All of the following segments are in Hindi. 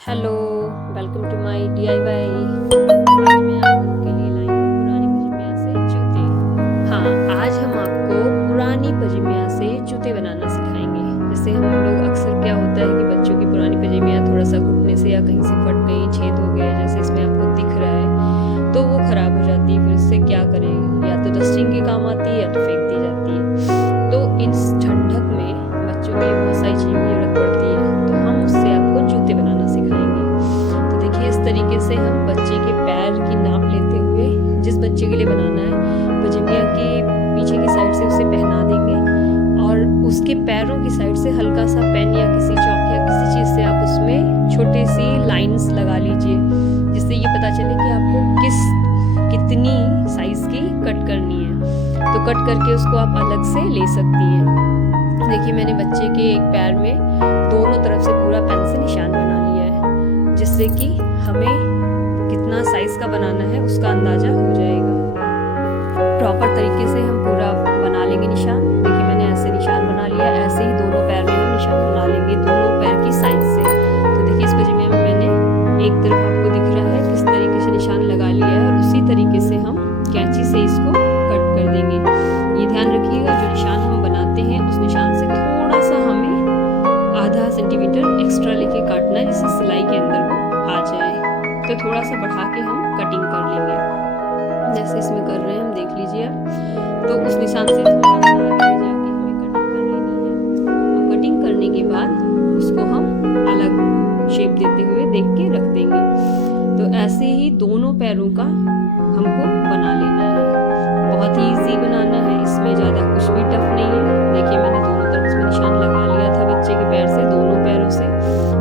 Hello, welcome to my DIY. आज मैं आप लोगों के लिए लाई हूँ पुरानी पजमिया से जूते। हाँ, आज हम आपको पुरानी पजमिया से जूते बनाना सिखाएंगे। जैसे हम लोग अक्सर क्या होता है कि बच्चों की पुरानी पजमिया थोड़ा सा घुटने से या कहीं से फट गई, छेद हो गया, जैसे इसमें आपको दिख रहा है, तो वो ख़राब हो जाती है। फिर उससे क्या करें, या तो डस्टिंग के काम आती है या तो फेंक दी जाती है। तो इस ठंडक में बच्चों के लिए बहुत सारी चीज़ों की ज़रूरत पड़ती है, तो हम उससे आपको जूते बनाना सिखाएंगे। तो देखिए, इस तरीके से हम बच्चे के पैर की नाप लेते हुए, जिस बच्चे के लिए बनाना है, पजमिया के पीछे की साइड से उसे पहना देंगे और उसके पैरों की साइड से हल्का सा पेन या किसी चौक या किसी चीज़ से आप उसमें छोटी सी लाइंस लगा लीजिए, जिससे ये पता चले कि आपको कितनी साइज़ की कट करनी है। तो कट करके उसको आप अलग से ले सकती हैं। देखिए, मैंने बच्चे के एक पैर में दोनों तरफ से पूरा पेन से निशान बना लिया है, जिससे कि हमें कितना साइज़ का बनाना है उसका अंदाज़ा हो जाएगा। प्रॉपर तरीके से हम पूरा बना लेंगे निशान। देखिए, मैंने ऐसे निशान बना लिया, ऐसे ही दोनों पैर में हम निशान बना लेंगे दोनों पैर की साइड से। तो देखिए, इस पजमिया में मैंने एक तरफ आपको दिख रहा है किस तरीके से निशान लगा लिया है, और उसी तरीके से हम कैंची से इसको कट कर देंगे। ये ध्यान रखिएगा, जो निशान हम बनाते हैं उस निशान से थोड़ा सा हमें आधा सेंटीमीटर एक्स्ट्रा लेके काटना है, जिससे सिलाई के अंदर वो आ जाए। तो थोड़ा सा बढ़ा के हम कटिंग कर लेंगे, जैसे इसमें कर रहे हैं हम, देख लीजिए आप। तो उस निशान से थोड़ा सा आगे जाके हमें कटिंग कर लेनी है, और कटिंग करने के बाद उसको हम अलग शेप देते हुए देख के रख देंगे। तो ऐसे ही दोनों पैरों का हमको बना लेना है। बहुत ही ईजी बनाना है, इसमें ज़्यादा कुछ भी टफ नहीं है। देखिए, मैंने दोनों तरफ इसमें निशान लगा लिया था बच्चे के पैर से, दोनों पैरों से।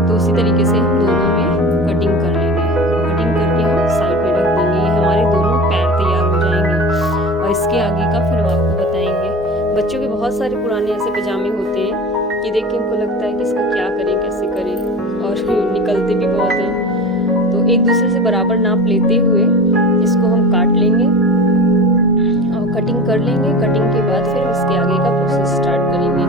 तो उसी तरीके से हम दोनों में कटिंग कर लेंगे, और कटिंग करके हम साइड में रख देंगे। ये हमारे दोनों पैर तैयार हो जाएंगे, और इसके आगे का फिर हम आपको बताएंगे। बच्चों के बहुत सारे पुराने ऐसे पजामे होते हैं कि देख के हमको लगता है कि इसका क्या करें, कैसे करें, और निकलते भी बहुत हैं। तो एक दूसरे से बराबर नाप लेते हुए इसको हम काट लेंगे और कटिंग कर लेंगे। कटिंग के बाद फिर इसके आगे का प्रोसेस स्टार्ट करेंगे।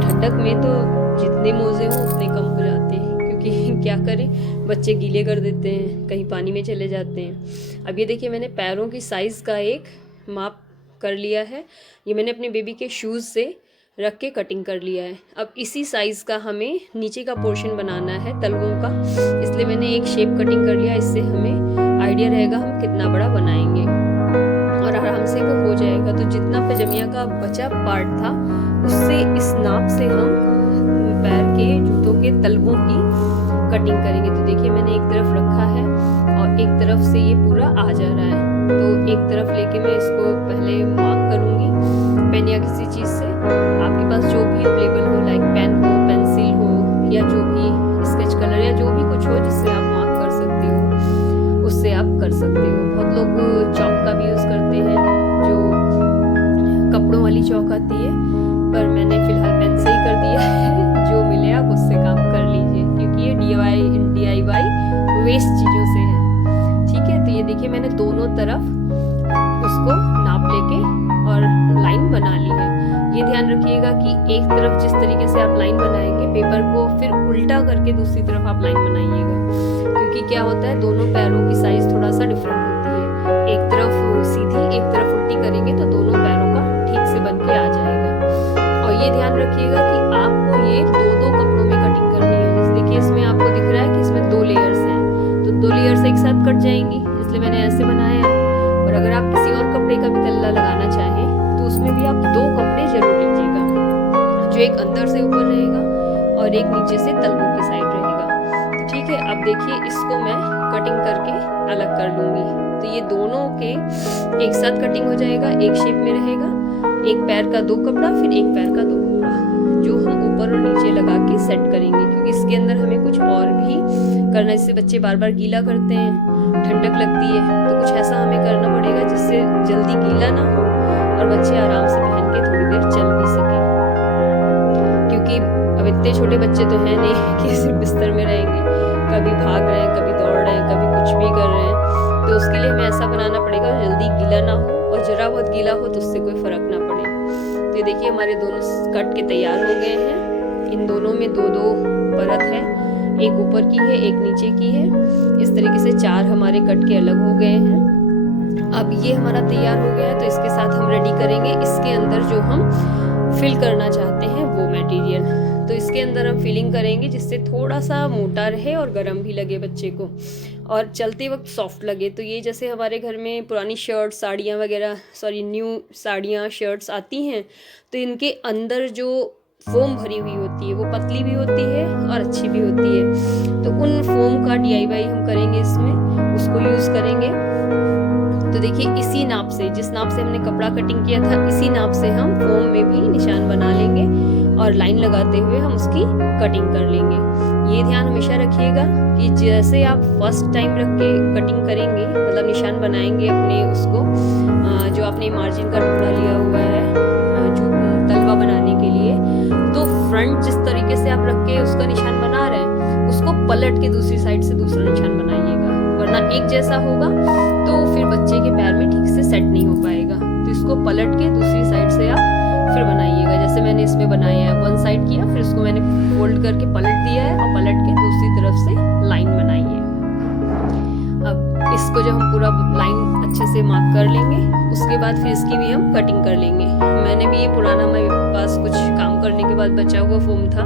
ठंडक में तो जितने मोजे हों उतने कम हो जाते हैं, क्योंकि क्या करें, बच्चे गीले कर देते हैं, कहीं पानी में चले जाते हैं। अब ये देखिए, मैंने पैरों की साइज़ का एक माप कर लिया है। ये मैंने अपने बेबी के शूज़ से रख के कटिंग कर लिया है। अब इसी साइज़ का हमें नीचे का पोर्शन बनाना है तलवों का, इसलिए मैंने एक शेप कटिंग कर लिया। इससे हमें आइडिया रहेगा हम कितना बड़ा बनाएंगे, और आराम से वो हो जाएगा। तो जितना पजमिया का बचा पार्ट था, उससे इस नाप से हम पैर के जूतों के तलवों की कटिंग करेंगे। तो देखिए, मैंने एक तरफ रखा है और एक तरफ से ये पूरा आ जा रहा है। तो एक तरफ लेके मैं इसको पहले मार्क करूँगी पेन या किसी चीज़ से। आपके पास जो भी अवेलेबल हो, लाइक पेन हो, पेंसिल हो, या जो भी स्केच कलर या जो भी कुछ हो जिससे आप मार्क कर सकते हो, उससे आप कर सकते हो। बहुत लोग चौक का भी यूज़ करते हैं, जो कपड़ों वाली चौक आती है, पर मैंने फ़िलहाल पेन से ही कर दिया है। जो मिले आप उससे काम कर लीजिए, क्योंकि ये DIY वेस्ट चीज़ों से है। ठीक है, तो ये देखिए, मैंने दोनों तरफ उसको नाप लेके और लाइन बना ली है। ये ध्यान रखिएगा कि एक तरफ जिस तरीके से आप लाइन बनाएंगे, पेपर को फिर उल्टा करके दूसरी तरफ आप लाइन बनाइएगा, क्योंकि क्या होता है, दोनों पैरों की साइज़ थोड़ा सा डिफरेंट होती है। एक तरफ सीधी, एक तरफ उल्टी करेंगे तो दोनों पैरों का ठीक से बन के आ जाएगा। और ये ध्यान रखिएगा कि आपको ये दो कपड़ों में कटिंग करनी है। जैसे देखिए, इसमें आपको दिख रहा है कि इसमें 2 लेयर्स हैं, तो 2 लेयर्स एक साथ कट जाएंगी, इसलिए मैंने ऐसे बनाया है। और अगर आप किसी और कपड़े का भी तल्ला लगाना चाहें तो उसमें भी आप 2 कपड़े जरूर लीजिएगा, जो एक अंदर से ऊपर रहेगा और एक नीचे से तलवों की साइड रहेगा। तो ठीक है, अब देखिए, इसको मैं कटिंग करके अलग कर लूँगी। तो ये दोनों के एक साथ कटिंग हो जाएगा, एक शेप में रहेगा। एक पैर का 2 कपड़ा, फिर एक पैर का 2 कपड़ा, जो हम ऊपर और नीचे लगा के सेट करेंगे, क्योंकि इसके अंदर हमें कुछ और भी करना है। जैसे बच्चे बार बार गीला करते हैं, ठंडक लगती है, तो कुछ ऐसा हमें करना पड़ेगा जिससे जल्दी गीला ना हो और बच्चे आराम से पहन के थोड़ी देर चल भी सकें। क्योंकि अब इतने छोटे बच्चे तो हैं नहीं कि सिर्फ बिस्तर में रहेंगे, कभी भाग रहे हैं, कभी दौड़ रहे हैं, कभी कुछ भी कर रहे हैं। तो उसके लिए हमें ऐसा बनाना पड़ेगा जल्दी गीला ना हो, और ज़रा बहुत गीला हो तो उससे कोई फ़र्क ना पड़े। तो ये देखिए, हमारे दोनों कट के तैयार हो गए हैं। इन दोनों में 2-2 परत है, एक ऊपर की है, एक नीचे की है। इस तरीके से 4 हमारे कट के अलग हो गए हैं। अब ये हमारा तैयार हो गया है, तो इसके साथ हम रेडी करेंगे इसके अंदर जो हम फिल करना चाहते हैं वो मटेरियल। तो इसके अंदर हम फिलिंग करेंगे जिससे थोड़ा सा मोटा रहे और गर्म भी लगे बच्चे को, और चलते वक्त सॉफ्ट लगे। तो ये जैसे हमारे घर में पुरानी शर्ट साड़ियाँ वगैरह, न्यू साड़ियाँ शर्ट्स आती हैं, तो इनके अंदर जो फोम भरी हुई होती है वो पतली भी होती है और अच्छी भी होती है। तो उन फोम का DIY हम करेंगे इसमें, उसको यूज़ करेंगे। तो देखिए इसी नाप से, जिस नाप से हमने कपड़ा कटिंग किया था, इसी नाप से हम फोम में भी निशान बना लेंगे और लाइन लगाते हुए हम उसकी कटिंग कर लेंगे। ये ध्यान हमेशा रखिएगा कि जैसे आप फर्स्ट टाइम रख के कटिंग करेंगे, मतलब निशान बनाएंगे अपने उसको, जो आपने मार्जिन का टुकड़ा लिया हुआ है जो तलवा बनाने के लिए, तो फ्रंट जिस तरीके से आप रख के उसका निशान बना रहे हैं, उसको पलट के दूसरी साइड से दूसरा निशान बनाइएगा, वरना एक जैसा होगा तो फिर बच्चे के पैर में ठीक से सेट नहीं हो पाएगा। तो इसको पलट के दूसरी साइड से आप फिर बनाइएगा। जैसे मैंने इसमें बनाया है, वन साइड किया, फिर उसको मैंने फोल्ड करके पलट दिया है और पलट के दूसरी तरफ से लाइन बनाई है। अब इसको जब हम पूरा लाइन अच्छे से मार्क कर लेंगे, उसके बाद फिर इसकी भी हम कटिंग कर लेंगे। मैंने भी ये पुराना, मेरे पास कुछ काम करने के बाद बचा हुआ फोम था,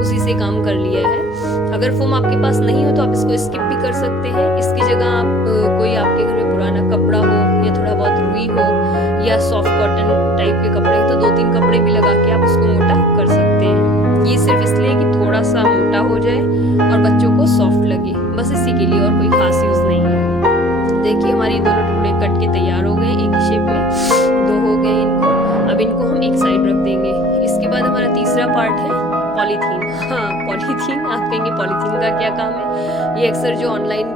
उसी से काम कर लिया है। अगर फोम आपके पास नहीं हो तो आप इसको स्किप भी कर सकते हैं। इसकी जगह आप कोई आपके घर में पुराना कपड़ा हो या थोड़ा बहुत रुई हो या सॉफ्ट कॉटन टाइप के कपड़े हो, तो 2-3 कपड़े भी लगा के आप उसको मोटा कर सकते हैं। ये सिर्फ इसलिए कि थोड़ा सा मोटा हो जाए और बच्चों को सॉफ्ट लगे, बस इसी के लिए, और कोई खास यूज़ नहीं है। देखिए हमारी दोनों टुकड़े कट के तैयार हो गए, एक ही शेप में 2 हो गए इनको। अब इनको हम एक साइड रख देंगे। इसके बाद हमारा तीसरा पार्ट है पॉलीथीन। हाँ, पॉलीथीन, आप कहेंगे पॉलीथीन का क्या काम है? ये अक्सर जो ऑनलाइन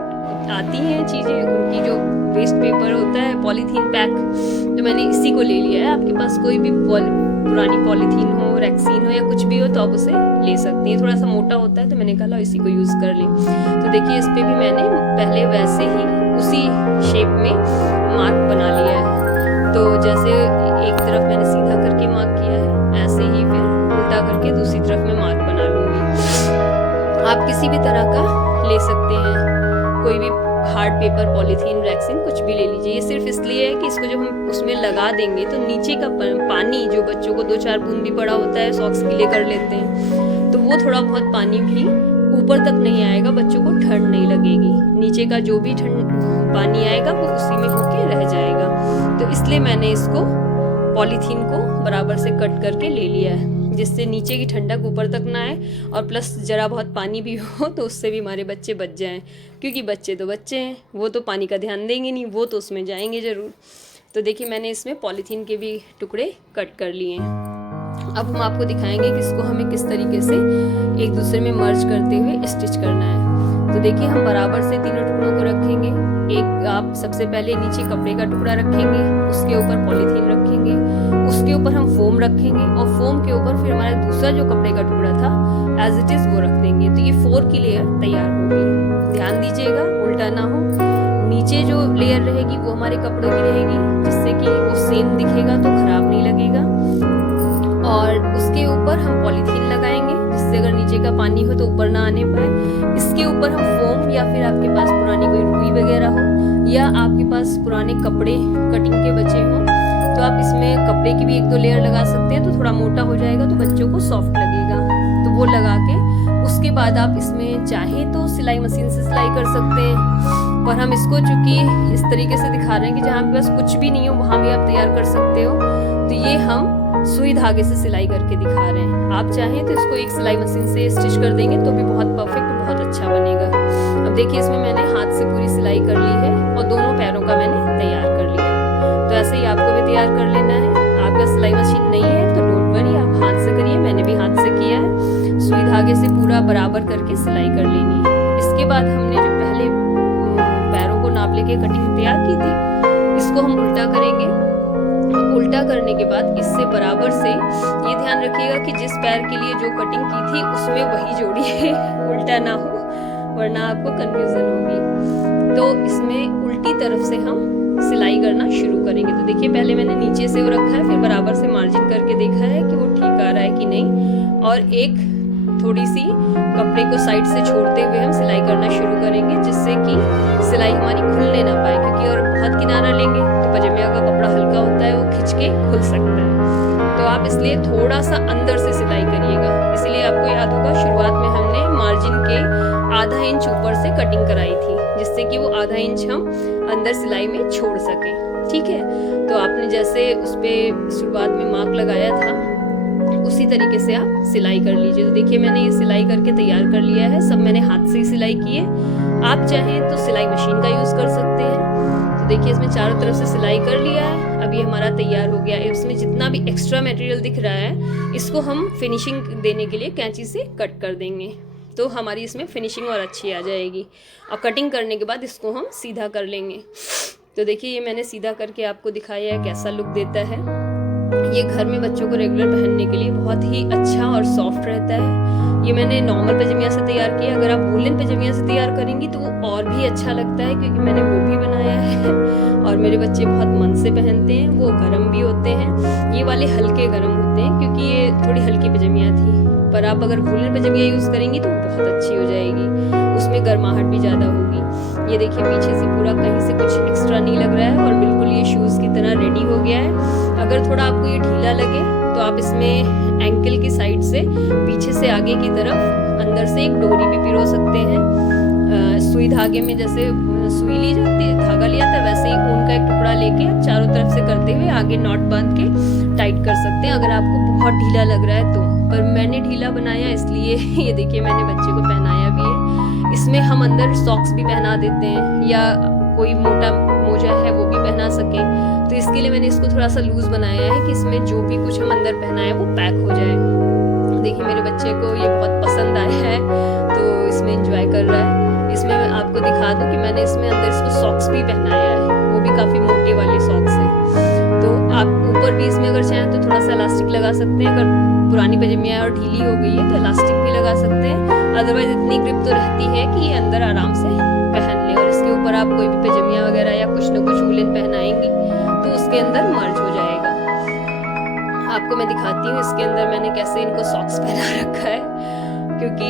आती हैं चीज़ें, उनकी जो वेस्ट पेपर होता है, पॉलीथीन पैक, तो मैंने इसी को ले लिया है। आपके पास कोई भी पुरानी पॉलीथीन हो, रैक्सीन हो या कुछ भी हो तो आप उसे ले सकती हैं। थोड़ा सा मोटा होता है तो मैंने कहा इसी को यूज़ कर लें। तो देखिए इस पर भी मैंने पहले वैसे ही उसी शेप में मार्क बना लिया है। तो जैसे एक तरफ मैंने सीधा करके मार्क किया है, ऐसे ही फिर उल्टा करके दूसरी तरफ में मार्क बना लूँगी। आप किसी भी तरह का ले सकते हैं, कोई भी हार्ड पेपर, पॉलीथीन, रैक्सीन, कुछ भी ले लीजिए। ये सिर्फ इसलिए है कि इसको जब हम उसमें लगा देंगे तो नीचे का पानी जो बच्चों को 2-4 बूंद भी पड़ा होता है, सॉक्स गीले कर लेते हैं, तो वो थोड़ा बहुत पानी भी ऊपर तक नहीं आएगा, बच्चों को ठंड नहीं लगेगी। नीचे का जो भी पानी आएगा वो उसी में होके रह जाएगा। तो इसलिए मैंने इसको पॉलीथीन को बराबर से कट करके ले लिया है, जिससे नीचे की ठंडक ऊपर तक ना आए, और प्लस ज़रा बहुत पानी भी हो तो उससे भी हमारे बच्चे बच जाएं, क्योंकि बच्चे तो बच्चे हैं, वो तो पानी का ध्यान देंगे नहीं, वो तो उसमें जाएंगे ज़रूर। तो देखिए मैंने इसमें पॉलीथीन के भी टुकड़े कट कर लिए हैं। अब हम आपको दिखाएंगे कि इसको हमें किस तरीके से एक दूसरे में मर्ज करते हुए स्टिच करना है। तो देखिए हम बराबर से तीनों टुकड़ों को रखेंगे। एक आप सबसे पहले नीचे कपड़े का टुकड़ा रखेंगे, उसके ऊपर पॉलीथीन रखेंगे, उसके ऊपर हम फोम रखेंगे, और फोम के ऊपर फिर हमारा दूसरा जो कपड़े का टुकड़ा था एज इट इज़ वो रख देंगे। तो ये 4 की लेयर तैयार होगी। ध्यान दीजिएगा उल्टा ना हो। नीचे जो लेयर रहेगी वो हमारे कपड़ों की रहेगी, जिससे कि वो सेम दिखेगा तो खराब नहीं लगेगा, और उसके ऊपर हम पॉलीथीन लगाएंगे, जिससे अगर नीचे का पानी हो तो ऊपर ना आने पाए। इसके ऊपर हम फोम, या फिर आपके पास पुरानी कोई रुई वगैरह हो, या आपके पास पुराने कपड़े कटिंग के बचे हों, तो आप इसमें कपड़े की भी 1-2 लेयर लगा सकते हैं। तो थोड़ा मोटा हो जाएगा तो बच्चों को सॉफ्ट लगेगा। तो वो लगा के उसके बाद आप इसमें चाहे तो सिलाई मशीन से सिलाई कर सकते हैं, पर हम इसको चूँकि इस तरीके से दिखा रहे हैं कि जहाँ आपके पास कुछ भी नहीं हो वहाँ भी आप तैयार कर सकते हो, तो ये हम सुई धागे से सिलाई करके दिखा रहे हैं। आप चाहें तो इसको एक सिलाई मशीन से स्टिच कर देंगे तो भी बहुत परफेक्ट, बहुत अच्छा बनेगा। अब देखिए इसमें मैंने हाथ से पूरी सिलाई कर ली है और दोनों पैरों का मैंने तैयार कर लिया। तो ऐसे ही आपको भी तैयार कर लेना है। आपका सिलाई मशीन नहीं है तो डोंट वरी, आप हाथ से करिए। मैंने भी हाथ से किया है। सुई धागे से पूरा बराबर करके सिलाई कर लेनी है। इसके बाद हमने जो पहले पैरों को नाप लेके कटिंग तैयार की थी, इसको हम उल्टा करेंगे। उल्टा करने के बाद इससे बराबर से ये ध्यान रखिएगा कि जिस पैर के लिए जो कटिंग की थी उसमें वही जोड़िए, उल्टा ना हो, वरना आपको कंफ्यूजन होगी। तो इसमें उल्टी तरफ से हम सिलाई करना शुरू करेंगे। तो देखिए पहले मैंने नीचे से वो रखा है, फिर बराबर से मार्जिन करके देखा है कि वो ठीक आ रहा है कि नहीं, और एक थोड़ी सी कपड़े को साइड से छोड़ते हुए हम सिलाई करना शुरू करेंगे, जिससे कि सिलाई हमारी खुलने ना पाए, क्योंकि अगर बहुत किनारा लेंगे तो पजामिया का कपड़ा हल्का होता है, वो खिंच के खुल सकता है। तो आप इसलिए थोड़ा सा अंदर से सिलाई करिएगा। इसीलिए आपको याद होगा शुरुआत में हमने मार्जिन के आधा इंच ऊपर से कटिंग कराई थी, जिससे कि वो आधा इंच हम अंदर सिलाई में छोड़ सकें। ठीक है, तो आपने जैसे उस पर शुरुआत में मार्क लगाया था उसी तरीके से आप सिलाई कर लीजिए। तो देखिए मैंने ये सिलाई करके तैयार कर लिया है। सब मैंने हाथ से ही सिलाई की है। आप चाहें तो सिलाई मशीन का यूज़ कर सकते हैं। तो देखिए इसमें चारों तरफ से सिलाई कर लिया है। अब ये हमारा तैयार हो गया है। इसमें जितना भी एक्स्ट्रा मटेरियल दिख रहा है इसको हम फिनिशिंग देने के लिए कैंची से कट कर देंगे, तो हमारी इसमें फिनिशिंग और अच्छी आ जाएगी। और कटिंग करने के बाद इसको हम सीधा कर लेंगे। तो देखिए ये मैंने सीधा करके आपको दिखाया है कैसा लुक देता है। ये घर में बच्चों को रेगुलर पहनने के लिए बहुत ही अच्छा और सॉफ्ट रहता है। ये मैंने नॉर्मल पजामिया से तैयार किया। अगर आप वूलन पजामिया से तैयार करेंगी तो वो और भी अच्छा लगता है, क्योंकि मैंने वो भी बनाया है और मेरे बच्चे बहुत मन से पहनते हैं। वो गर्म भी होते हैं, ये वाले हल्के गर्म होते हैं, क्योंकि ये थोड़ी हल्की पजामिया थी। पर आप अगर वूलन पजामिया यूज़ करेंगी तो बहुत अच्छी हो जाएगी, उसमें गर्माहट भी ज़्यादा होगी। ये देखिए पीछे से पूरा कहीं से कुछ एक्स्ट्रा नहीं लग रहा है और बिल्कुल ये शूज़ की तरह रेडी हो गया है। अगर थोड़ा आपको ये ढीला लगे तो आप इसमें एंकल की साइड से पीछे से आगे की तरफ अंदर से एक डोरी भी पिरो सकते हैं। सुई धागे में जैसे सुई ली जाती है, धागा लिया था, वैसे ही ऊन का एक टुकड़ा लेके आप चारों तरफ से करते हुए आगे नॉट बांध के टाइट कर सकते हैं, अगर आपको बहुत ढीला लग रहा है तो। पर मैंने ढीला बनाया इसलिए ये देखिए मैंने बच्चे को पहनाया भी है। इसमें हम अंदर सॉक्स भी पहना देते हैं, या कोई मोटा मोजा है वो भी पहना सके। तो इसके लिए मैंने इसको थोड़ा सा लूज बनाया है कि इसमें जो भी कुछ हम अंदर पहनाए वो पैक हो जाए। देखिए मेरे बच्चे को ये बहुत पसंद आया है, तो इसमें एंजॉय कर रहा है। इसमें मैं आपको दिखा दूं कि मैंने इसमें अंदर इसको सॉक्स भी पहनाया है, वो भी काफ़ी मोटे वाले सॉक्स हैं। तो आप ऊपर भी इसमें अगर चाहें तो थोड़ा सा इलास्टिक लगा सकते हैं। अगर पुरानी पजामिया और ढीली हो गई है तो इलास्टिक भी लगा सकते हैं। अदरवाइज इतनी ग्रिप तो रहती है कि ये अंदर आराम से पहन ले। और इसके ऊपर आप कोई भी पजामिया वगैरह या कुछ ना कुछ वूलन पहनाएंगी तो उसके अंदर मर्ज हो जाएगा। आपको मैं दिखाती हूँ इसके अंदर मैंने कैसे इनको सॉक्स पहना रखा है, क्योंकि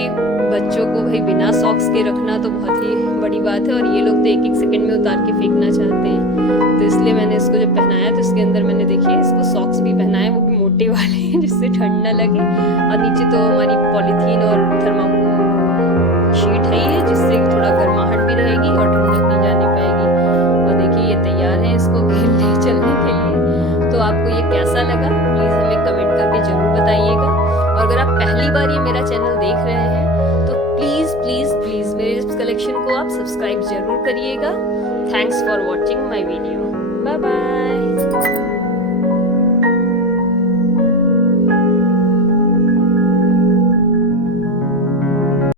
बच्चों को भाई बिना सॉक्स के रखना तो बहुत ही बड़ी बात है, और ये लोग तो एक एक सेकंड में उतार के फेंकना चाहते हैं। तो इसलिए मैंने इसको जब पहनाया तो इसके अंदर मैंने देखिए इसको सॉक्स भी पहनाए, वो भी मोटे वाले जिससे ठंड ना लगे। और नीचे तो हमारी पॉलीथीन और थर्माकोल शीट है ही है, जिससे थोड़ा गर्माहट भी रहेगी और ठंडक नहीं जाने पाएगी। और देखिए ये तैयार है इसको खेलने चलने के लिए। तो आपको ये कैसा लगा प्लीज़ हमें कमेंट करके ज़रूर बताइएगा। और अगर आप पहली बार ये मेरा चैनल देख रहे हैं तो प्लीज़ प्लीज़ प्लीज़ मेरे इस कलेक्शन को आप सब्सक्राइब ज़रूर करिएगा। Thanks for watching my video. Bye bye.